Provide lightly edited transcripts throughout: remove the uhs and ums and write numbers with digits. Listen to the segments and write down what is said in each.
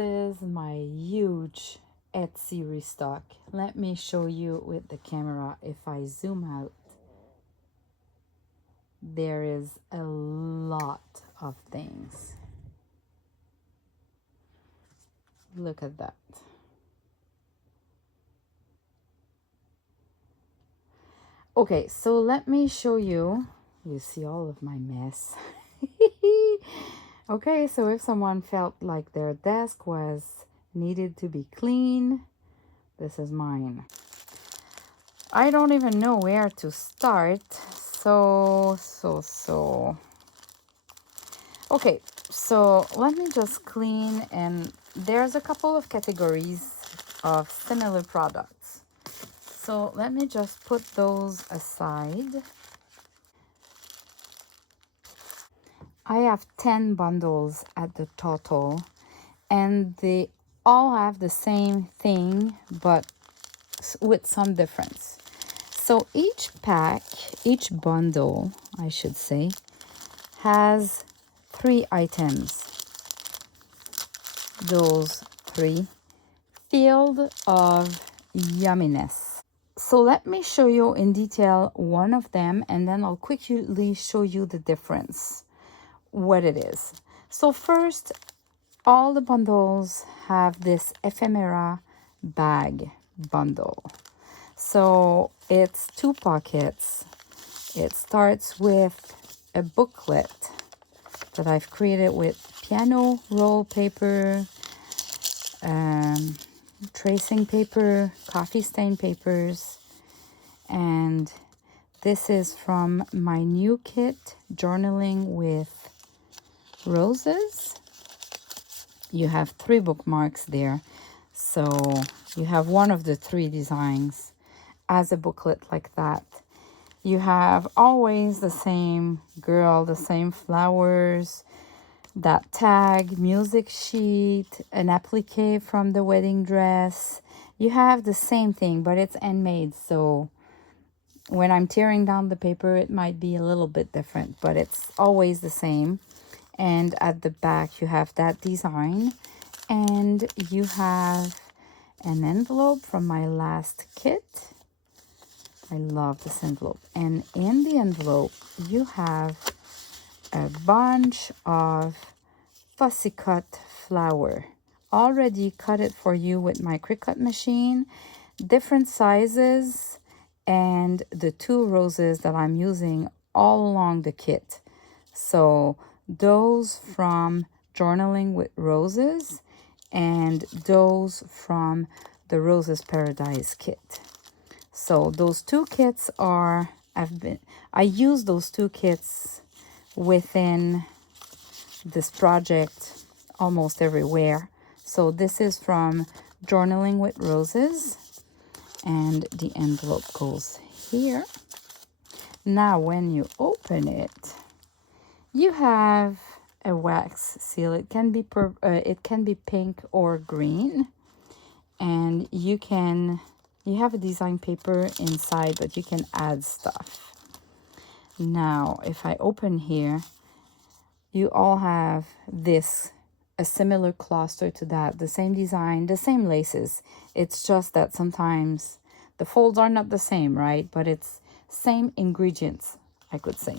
is my huge Etsy restock. Let me show you with the camera. If I zoom out, there is a lot of things. Look at that. Okay, so let me show you. You see all of my mess. Okay, so if someone felt like their desk needed to be clean, this is mine. I don't even know where to start. Okay, so let me just clean, and there's a couple of categories of similar products. So let me just put those aside. I have 10 bundles at the total, and they all have the same thing, but with some difference. So each pack, each bundle, I should say, has 3 items. Those 3 filled of yumminess. So let me show you in detail one of them, and then I'll quickly show you the difference, what it is. So first, all the bundles have this ephemera bag bundle. So it's 2 pockets. It starts with a booklet that I've created with piano roll paper, tracing paper, coffee stain papers, and this is from my new kit, Journaling with Roses. You have 3 bookmarks there, so you have one of the 3 designs as a booklet like that. You have always the same girl, the same flowers, that tag, music sheet, an applique from the wedding dress. You have the same thing, but it's handmade, so when I'm tearing down the paper, it might be a little bit different, but it's always the same. And at the back, you have that design, and you have an envelope from my last kit. I love this envelope. And in the envelope, you have a bunch of fussy cut flower. Already cut it for you with my Cricut machine. Different sizes, and the 2 roses that I'm using all along the kit. So those from Journaling with Roses, and those from the Roses Paradise kit. So those 2 kits I use those 2 kits within this project almost everywhere. So this is from Journaling with Roses, and the envelope goes here. Now when you open it, you have a wax seal. It can be pink or green, and you have a design paper inside, but you can add stuff. Now, if I open here, you all have a similar cluster to that, the same design, the same laces. It's just that sometimes the folds are not the same, right? But it's same ingredients, I could say.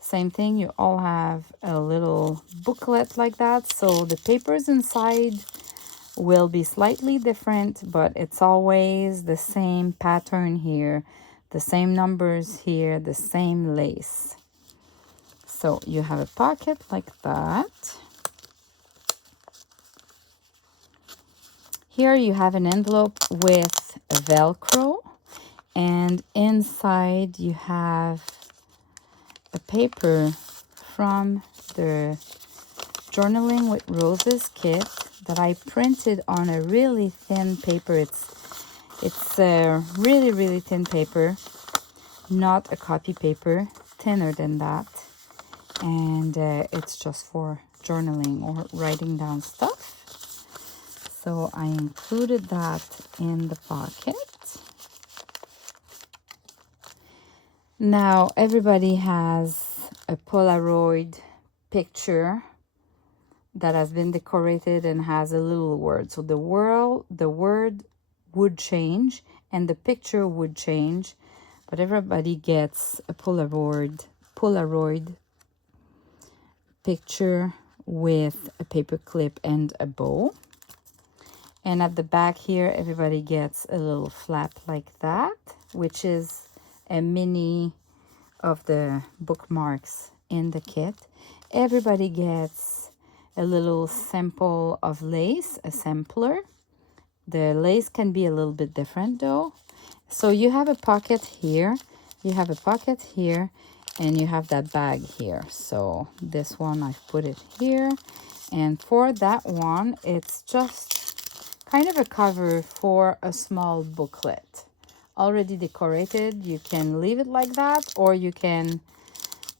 Same thing, you all have a little booklet like that. So the papers inside will be slightly different, but it's always the same pattern here, the same numbers here, the same lace. So you have a pocket like that. Here you have an envelope with Velcro, and inside you have a paper from the Journaling with Roses kit that I printed on a really thin paper. It's a really, really thin paper, not a copy paper, thinner than that. And it's just for journaling or writing down stuff. So I included that in the pocket. Now everybody has a Polaroid picture that has been decorated and has a little word. So the word would change and the picture would change, but everybody gets a Polaroid picture with a paper clip and a bow. And at the back here, everybody gets a little flap like that, which is a mini of the bookmarks in the kit. Everybody gets a little sample of lace, a sampler. The lace can be a little bit different though. So you have a pocket here, you have a pocket here, and you have that bag here. So this one, I've put it here. And for that one, it's just kind of a cover for a small booklet. Already decorated. You can leave it like that, or you can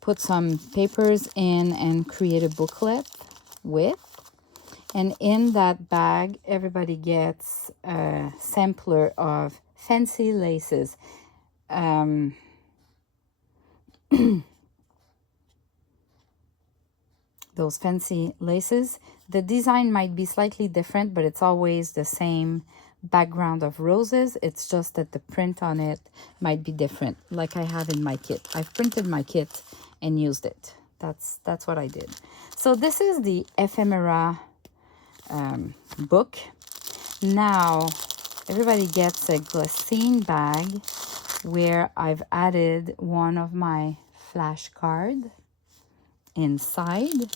put some papers in and create a booklet with. And in that bag, everybody gets a sampler of fancy laces. Those fancy laces. The design might be slightly different, but it's always the same background of roses. It's just that the print on it might be different, like I have in my kit. I've printed my kit and used it. That's what I did. So this is the Ephemera book. Now everybody gets a glassine bag where I've added one of my flashcards inside,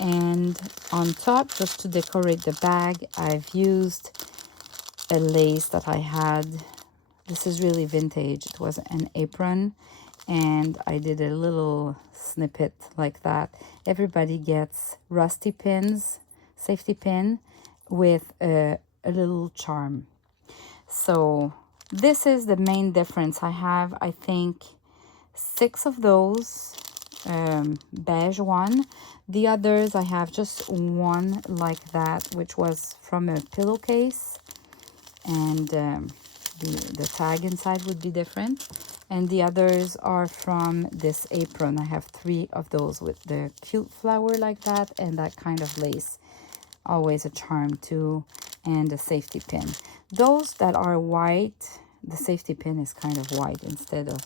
and on top, just to decorate the bag, I've used a lace that I had. This is really vintage. It was an apron, and I did a little snippet like that. Everybody gets rusty pins, safety pin with a little charm. So this is the main difference. I have, I think, 6 of those beige one. The others, I have just one like that, which was from a pillowcase, and the tag inside would be different. And the others are from this apron. I have 3 of those with the cute flower like that and that kind of lace. Always a charm too, and a safety pin. Those that are white, the safety pin is kind of white instead of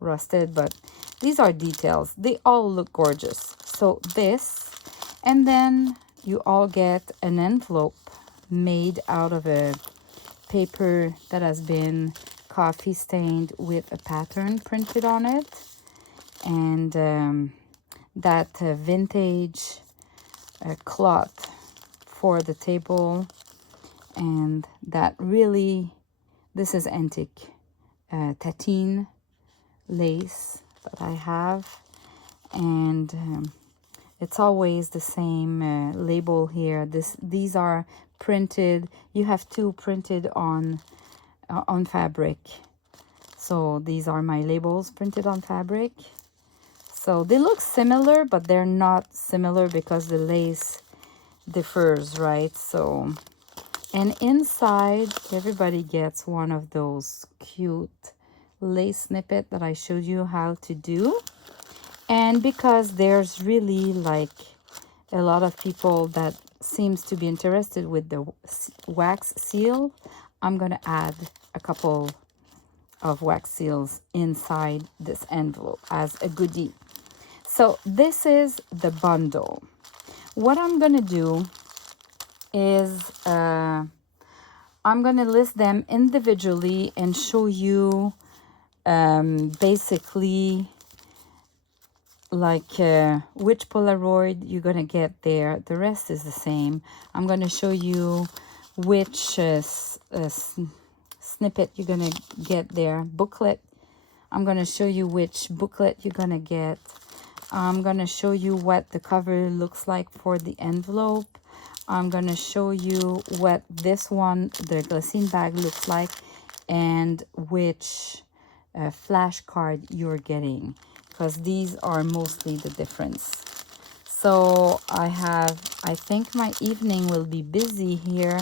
rusted, but these are details. They all look gorgeous. So this, and then you all get an envelope made out of a paper that has been coffee stained with a pattern printed on it, and that vintage cloth for the table, and that really, this is antique tatine lace that I have, and it's always the same label here. These are printed. You have 2 printed on fabric. So these are my labels printed on fabric. So they look similar, but they're not similar because the lace differs, right? So, and inside everybody gets one of those cute lace snippet that I showed you how to do. And because there's really like a lot of people that seems to be interested with the wax seal, I'm gonna add a couple of wax seals inside this envelope as a goodie. So this is the bundle. What I'm gonna do is I'm gonna list them individually and show you basically like which Polaroid you're gonna get there. The rest is the same. I'm gonna show you which snippet you're gonna get there, booklet. I'm gonna show you which booklet you're gonna get. I'm gonna show you what the cover looks like for the envelope. I'm gonna show you what this one, the glassine bag, looks like, and which flashcard you're getting, because these are mostly the difference. So I think my evening will be busy here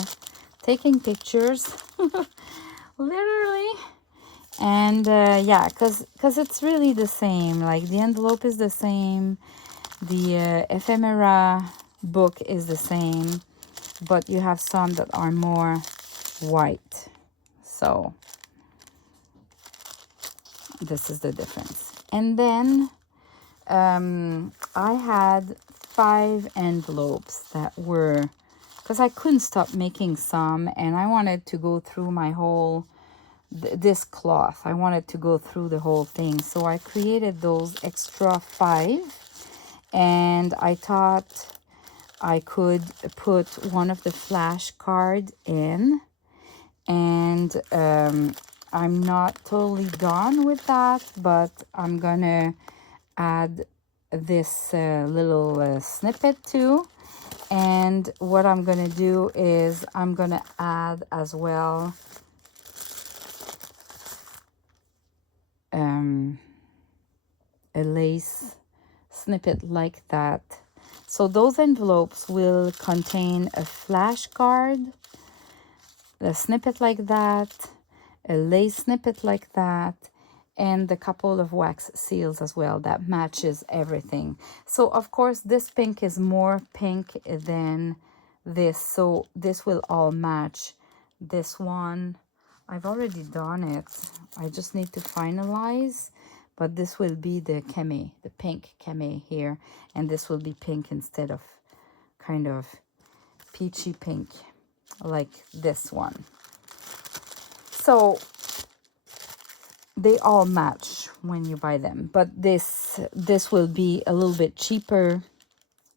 taking pictures literally, and yeah, because it's really the same. Like the envelope is the same, the ephemera book is the same, but you have some that are more white. So this is the difference. And then I had 5 envelopes that were, because I couldn't stop making some, and I wanted to go through my whole, this cloth. I wanted to go through the whole thing. So I created those extra 5, and I thought I could put one of the flashcards in, and I'm not totally done with that, but I'm gonna add this little snippet too. And what I'm gonna do is I'm gonna add as well a lace snippet like that. So those envelopes will contain a flashcard, a snippet like that, a lace snippet like that, and a couple of wax seals as well that matches everything. So of course this pink is more pink than this, so this will all match. This one, I've already done it, I just need to finalize, but this will be the cami, the pink cami here, and this will be pink instead of kind of peachy pink like this one. So they all match when you buy them, but this will be a little bit cheaper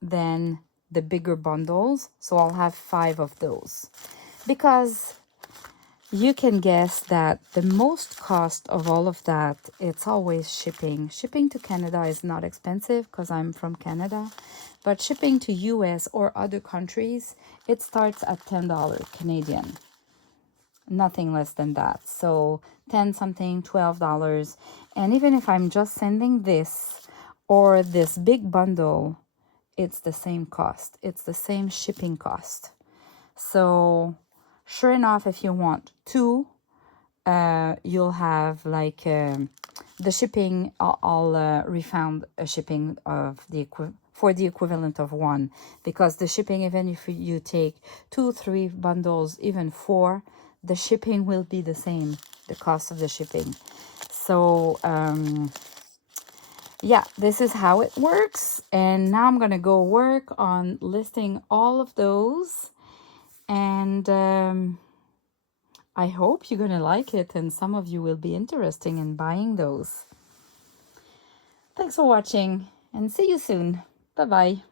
than the bigger bundles, so I'll have 5 of those, because you can guess that the most cost of all of that, it's always shipping. Shipping to Canada is not expensive because I'm from Canada, but shipping to US or other countries, it starts at $10 Canadian. Nothing less than that. So 10 something, $12. And even if I'm just sending this or this big bundle, it's the same cost. It's the same shipping cost. So sure enough, if you want 2, you'll have like the shipping. I'll refund a shipping of the for the equivalent of 1, because the shipping, even if you take 2, 3 bundles, even 4, the shipping will be the same, the cost of the shipping. So yeah, this is how it works. And now I'm gonna go work on listing all of those, and I hope you're gonna like it, and some of you will be interested in buying those. Thanks for watching, and see you soon. Bye bye.